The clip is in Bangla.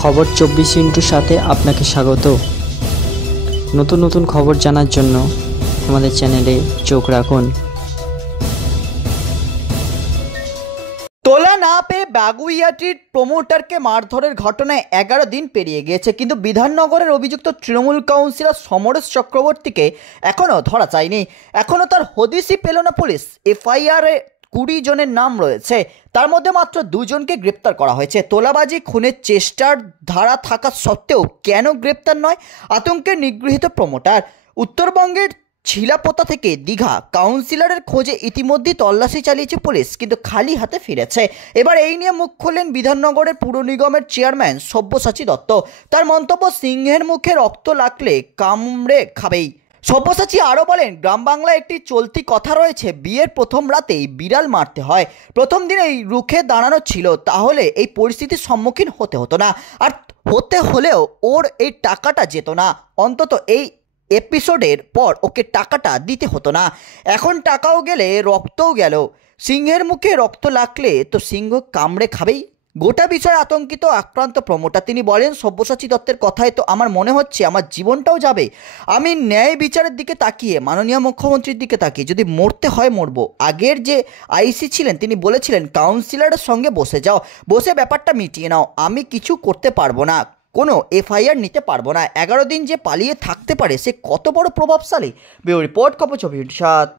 খবর 24 সাথে আপনাকে স্বাগত। নতুন নতুন খবর জানার জন্য আমাদের চ্যানেলে চোখ রাখুন। তোলা না পেয়ে বাগুইয়াটির প্রমোটারকে মারধরের ঘটনায় 11 দিন পেরিয়ে গিয়েছে, কিন্তু বিধাননগরের অভিযুক্ত তৃণমূল কাউন্সিলর সমরেশ চক্রবর্তীকে এখনও ধরা যায়নি। এখনও তার হদিশই পেল না পুলিশ। এফআইআরে 20 জনের নাম রয়েছে, তার মধ্যে মাত্র 2 জনকে গ্রেপ্তার করা হয়েছে। তোলাবাজি খুনের চেষ্টার ধারা থাকা সত্ত্বেও কেন গ্রেপ্তার নয়? আতঙ্কে নিগৃহীত প্রমোটার। উত্তরবঙ্গের ছিলাপোতা থেকে দীঘা কাউন্সিলরের খোঁজে ইতিমধ্যেই তল্লাশি চালিয়েছে পুলিশ, কিন্তু খালি হাতে ফিরেছে। এবার এই নিয়ে মুখ খুললেন বিধাননগরের পুর নিগমের চেয়ারম্যান সব্যসাচী দত্ত। তার মন্তব্য, সিংহের মুখে রক্ত লাগলে কামড়ে খাবেই। সব্যসাচী আরও বলেন, গ্রাম বাংলায় একটি চলতি কথা রয়েছে, বিয়ের প্রথম রাতেই বিড়াল মারতে হয়। প্রথম দিনেই রুখে দাঁড়ানো ছিল, তাহলে এই পরিস্থিতির সম্মুখীন হতে হতো না। আর হতে হলেও ওর এই টাকাটা যেত না, অন্তত এই এপিসোডের পর ওকে টাকাটা দিতে হতো না। এখন টাকাও গেলে রক্তও গেল। সিংহের মুখে রক্ত লাগলে তো সিংহ কামড়ে খাবেই। গোটা বিষয়ে আতঙ্কিত আক্রান্ত প্রমোটার। তিনি বলেন, সব্যসাচী দত্তের কথায় তো আমার মনে হচ্ছে আমার জীবনটাও যাবে। আমি ন্যায় বিচারের দিকে তাকিয়ে, মাননীয় মুখ্যমন্ত্রীর দিকে তাকিয়ে, যদি মরতে হয় মরবো। আগের যে আইসি ছিলেন তিনি বলেছিলেন, কাউন্সিলরের সঙ্গে বসে যাও, বসে ব্যাপারটা মিটিয়ে নাও। আমি কিছু করতে পারবো না, কোনো এফআইআর নিতে পারবো না। 11 দিন যে পালিয়ে থাকতে পারে সে কত বড় প্রভাবশালী। ব্যুরো রিপোর্ট, খবর 24/7।